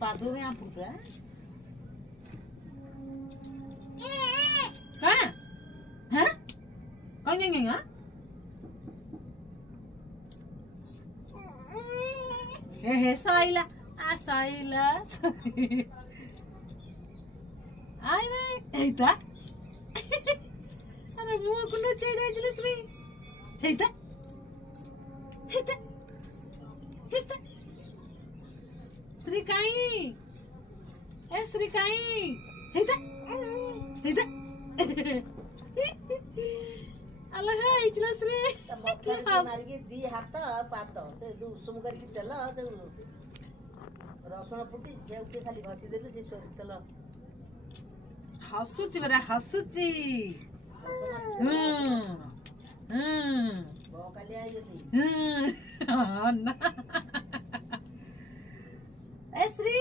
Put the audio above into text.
पादो में आप पूछ रहा है कहाँ हैं कौन गई हाँ हे साइला आ साइला आई नहीं हेता अरे मुँह कुंडा चाहिए जाइए श्री हेता हेता हेता श्री काई ए श्री काई हेता हेता अलग है इचला श्री मक्खन मारिके दी हाथ पात से दु सुम करके चल रसुण फुटी झेउ के खाली घसी देले से सोरिष तेल हसुची बरा हसुची काली आई ना ए श्री